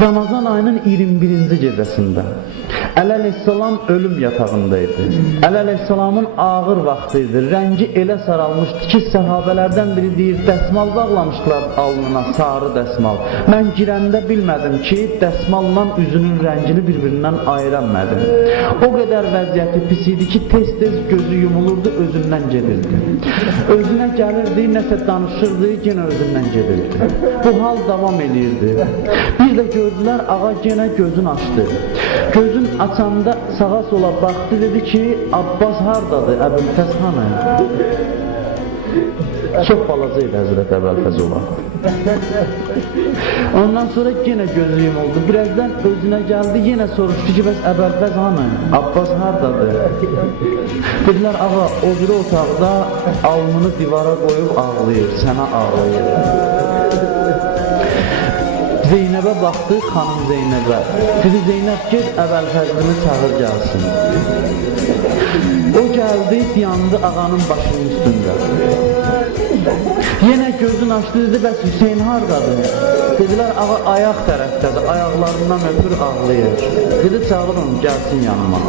Ramazan ayının 21-ci gecəsində Əli əleyhissalam ölüm yatağındaydı. Əli əleyhissalamın ağır vaxtı idi. Rəngi elə saralmışdı ki, səhabələrdən biri deyir, dəsmal bağlamışdılar alnına, sarı dəsmal. Mən girəndə bilmədim ki, dəsmalla üzünün rəngini bir-birindən ayıra bilmədim. O qədər vəziyyəti pis idi ki, tez-tez gözü yumulurdu, özündən gedirdi. Özünə gəlirdi, nəsə danışırdı, yenə özündən gedirdi. Bu hal davam edirdi. Bir də gördülər, ağa yenə gözün açdı. Gözün açanda sağa sola baxdı, dedi ki, Abbas hardadır, Əbülfəz hanı? Çox balaca idi Həzrət Əbəlfəz olan. Ondan sonra yenə gözü yumuldu. Birazdan özünə gəldi, yenə soruşdu ki, bəs Əbəlfəz hanı? Abbas hardadır? Dedilər, ağa, o biri otaqda alnını divara qoyub ağlayır, sənə ağlayır. Zeynəbə baxdı, xanım Zeynəbə. Dedi, Zeynəb, get əvvəlfəzlini çağır gəlsin. O gəldi, dayandı ağanın başının üstündə. Yenə gözün açdı, dedi, bəs Hüseyin hardadır? Dedilər, ağa ayaq tərəfdədir, ayaqlarından öpür ağlayır. Dedi, çağırın, gəlsin yanıma.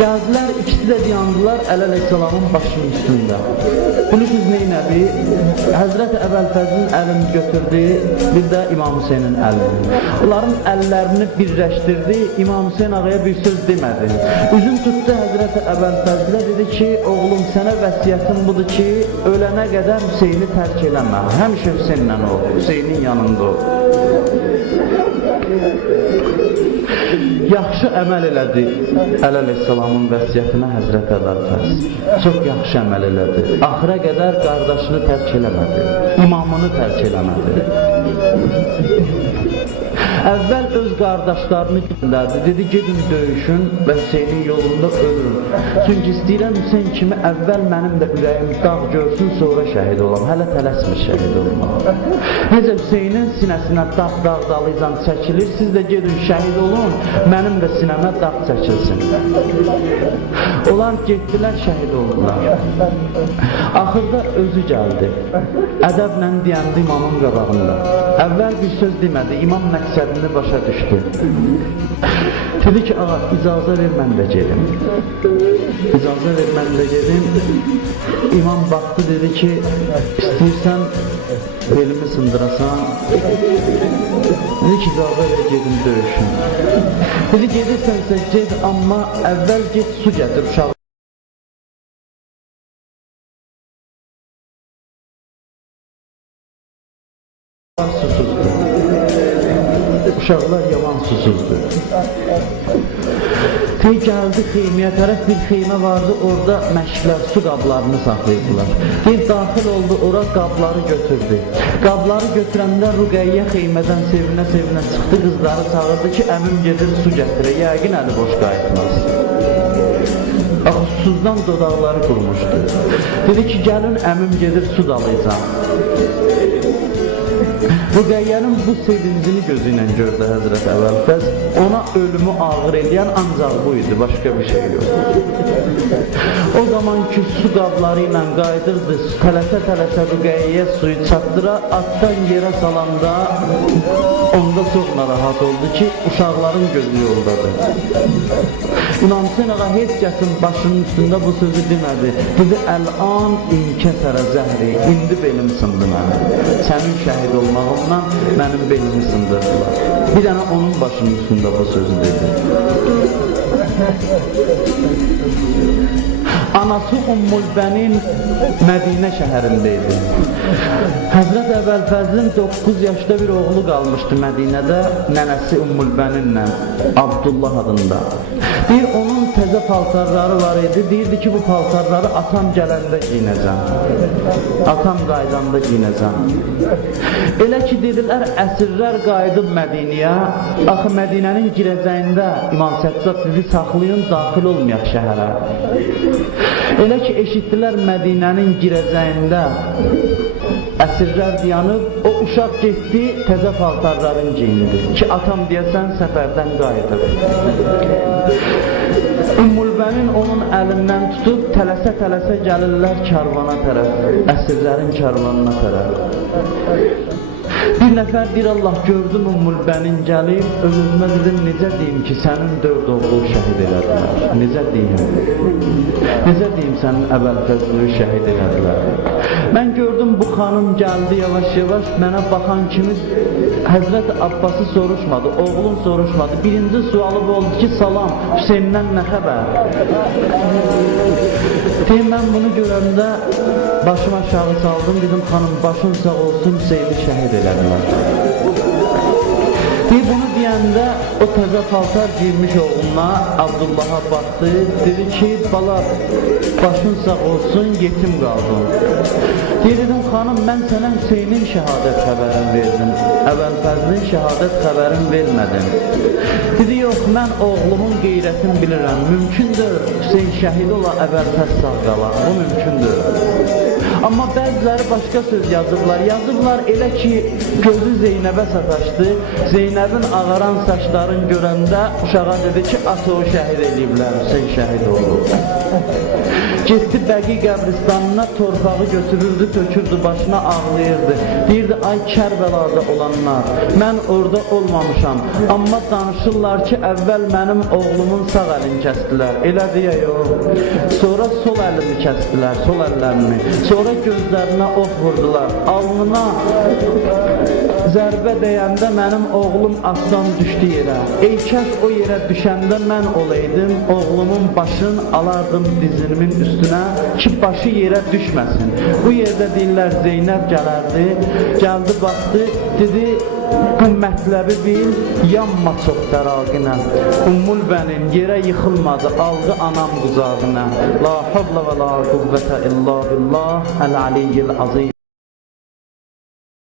Gəldilər, ikisi də dayandılar Əli Əleyhisselamın başının üstündə. Bunu biz neynəbi? Həzrət Əvəlfəzin əlini götürdü, bir də İmam Hüseynin əlini. Onların əllərini birləşdirdi, İmam Hüseyin ağaya bir söz demədi. Üzün tutdu Həzrət Əvəlfəzlə, dedi ki, oğlum sənə vəsiyyətim budur ki, ölənə qədər Hüseyni tərk eləmə. Həmişə Hüseynlə ol, Hüseynin yanında ol. Yaxşı əməl elədi Əli əleyhissalamın vəsiyyətinə Həzrət Əbəlfəz. Çox yaxşı əməl elədi. Axıra qədər qardaşını tərk eləmədi. İmamını tərk eləmədi. Əvvəl öz qardaşlarını göndərdi. Dedi, gedin döyüşün və Hüseynin yolunda ölün. Çünki istəyirəm Hüseyin kimi əvvəl mənim də ürəyim dağ görsün, sonra şəhid olam. Hələ tələsmir şəhid olmaq. Necə Hüseynin sinəsinə dağ dağ dalıcan çəkilir, siz də gedin şəhid olun, mənim də sinəmə dağ çəkilsin. Onlar getdilər, şəhid oldular. Axırda özü gəldi. Ədəblə deyəndi imamın qabağında. Əvvəl bir söz demədi, imam məqsədini başa düşdü. Dedi ki, ağa, icazə ver, mən də gedim. İcazə ver, mən də gedim. İmam baxdı, dedi ki, istəyirsən belimi sındırasan. Dedi ki, icazə ver, gedim döyüşüm. Dedi, gedirsənsə ged, amma əvvəl get su gətir uşağı. Uşaqlar yaman susuzdur. Tey gəldi xeymiyə tərəf bir xeymə vardı, orada məşqlər su qablarını saxlayırdılar. Bir daxil oldu, ora qabları götürdü. Qabları götürəndə Ruqəyyə xeymədən sevinə-sevinə çıxdı, qızları çağırdı ki, əmim gedir su gətirə, yəqin əli boş qayıtmaz. Axı susuzdan dodaqları qurmuşdu. Dedi ki, gəlin əmim gedir su dalayacaq. Ruqəyyənin bu sevincini gözü ilə gördü Həzrət Əvəlfəz. Ona ölümü ağır eləyən ancaq bu idi, başqa bir şey yox. O zaman ki, su qabları ilə qayıdırdı, tələsə-tələsə Ruqəyyəyə suyu çatdıra, atdan yerə salanda onda çox narahat oldu ki, uşaqların gözü yoldadır. İmam Hüseyin ağa heç kəsin başının üstündə bu sözü demədi. Dedi, əl-an inkəsərə zəhri, indi belim sındı mənim. Sənin şəhid olmağımdan mənim belimi sındırdılar. Bir dənə onun başının üstündə bu sözü dedi. Anası Ummul Bənin Mədinə şəhərində idi. Həzrət Əvvəlfəzlin 9 yaşda bir oğlu qalmışdı Mədinədə, nənəsi Ummul Bəninlə, Abdullah adında. Deyir, onun təzə paltarları var idi, deyirdi ki, bu paltarları atam gələndə giyinəcəm. Atam qaydanda giyinəcəm. Elə ki, dedilər, əsirlər qayıdıb Mədiniyə, axı Mədinənin girəcəyində İmam Səccad dedi, saxlayın, daxil olmayaq şəhərə. Elə ki, eşitdilər Mədinənin girəcəyində əsirlər dayanıb, o uşaq getdi, təzə paltarların giyindi ki, atam deyəsən səfərdən qayıdıb. Ümmülbənin onun əlindən tutub tələsə-tələsə gəlirlər karvana tərəf, əsirlərin karvanına tərəf. Bir nəfər bir Allah gördüm Ümmül Bənin gəlib, öz-özümə dedim, necə deyim ki, sənin dörd oğul şəhid elədilər. Necə deyim? Necə deyim sənin əvvəl-fəzlini şəhid elədilər. Mən gördüm bu xanım gəldi yavaş-yavaş mənə baxan kimi Həzrət Abbası soruşmadı, oğlun soruşmadı. Birinci sualı bu oldu ki, salam, Hüseyndən nə xəbər? Deyim, mən bunu görəndə başımı aşağı saldım, dedim, xanım, başın sağ olsun, Hüseyni şəhid elədilər. Bir bunu deyəndə o təzə paltar giymiş oğluna Abdullaha baxdı, dedi ki, bala başın sağ olsun, yetim qaldın. Dedim, xanım, mən sənə Hüseynin şəhadət xəbərini verdim, əvvəlfəzlin şəhadət xəbərini vermədim. Dedi, yox, mən oğlumun qeyrətini bilirəm, mümkündür Hüseyn şəhid ola, əvvəlfəz sağ qala, bu mümkündür. Amma bəziləri başqa söz yazıblar. Yazıblar elə ki, gözü Zeynəbə sataşdı. Zeynəbin ağaran saçlarını görəndə uşağa dedi ki, atı o şəhid eləyiblər, Hüseyn şəhid olub. Getdi Bəqi qəbristanına torpağı götürürdü, tökürdü başına ağlayırdı. Deyirdi, ay Kərbəlada olanlar, mən orada olmamışam. Amma danışırlar ki, əvvəl mənim oğlumun sağ əlini kəsdilər. Elə deyə yox. Sonra sol əlini kəsdilər, sol əllərini. Sonra gözlərinə ox vurdular. Alnına zərbə dəyəndə mənim oğlum atdan düşdü yerə. Ey kəş o yerə düşəndə mən olaydım, oğlumun başını alardım dizinimin üstünə ki, başı yerə düşməsin. Bu yerdə deyirlər Zeynəb gələrdi, gəldi baxdı, dedi bu mətləbi bil, yanma çox təraqinə. Ummul bənim yerə yıxılmadı, aldı anam quzağına. La havlə və la quvvətə illa billah, əl-aliyyil azim.